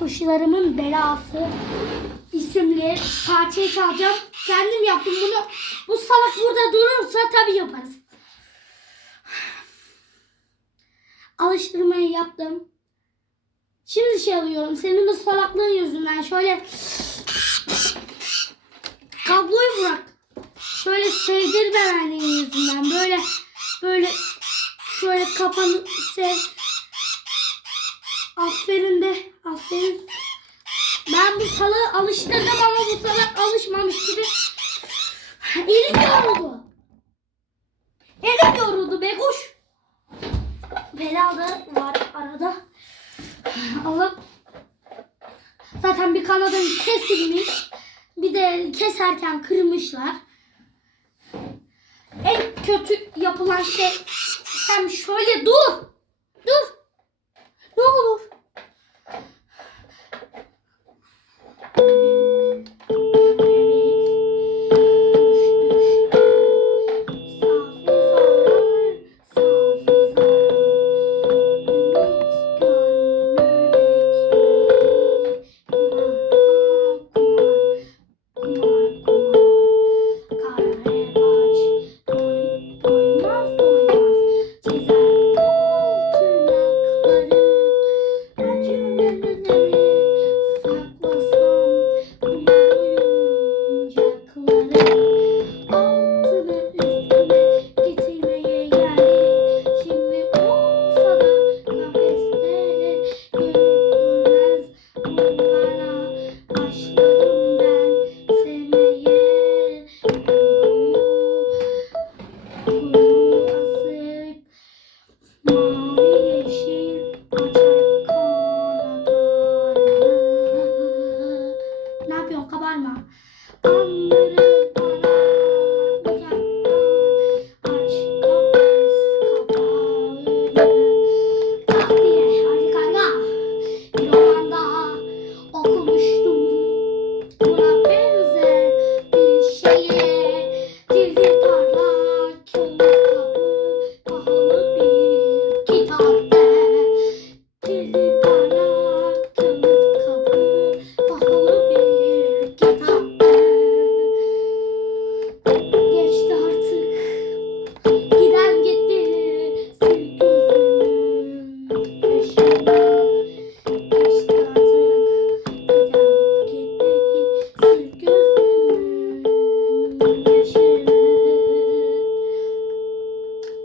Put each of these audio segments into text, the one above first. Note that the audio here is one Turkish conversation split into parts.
Kuşlarımın Belası isimli parçayı çalacağım. Kendim yaptım bunu. Bu salak burada durursa tabii yaparız. Alıştırmayı yaptım. Şimdi şey alıyorum. Senin bu salaklığın yüzünden şöyle kabloyu bırak. Şöyle sevdir ben yüzünden. Böyle böyle şöyle kapanı sev. Salağı alıştırdım ama bu salak alışmamış gibi. Elim yoruldu. Elim yoruldu be kuş. Bela da var arada. Allah zaten bir kanadın kesilmiş. Bir de keserken kırmışlar. En kötü yapılan şey sen şöyle dur. Dur. Anne.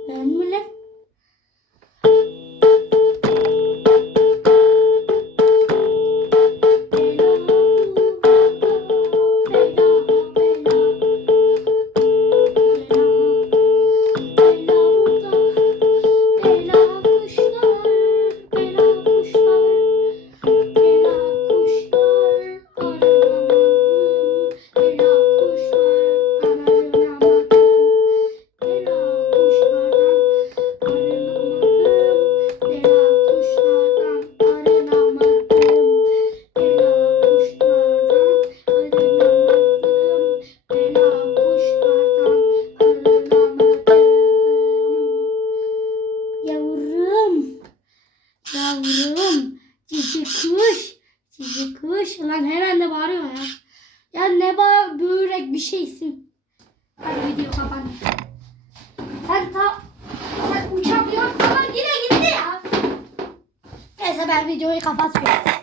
Ben yavrum, cici kuş, cici kuş. Lan hemen de bağırıyor ya. Ya ne bağır, börek bir şeysin. Hadi video kapat. Sen ta, sen uçamıyorsun ama yine gitti ya. Neyse ben videoyu kapatıyorum.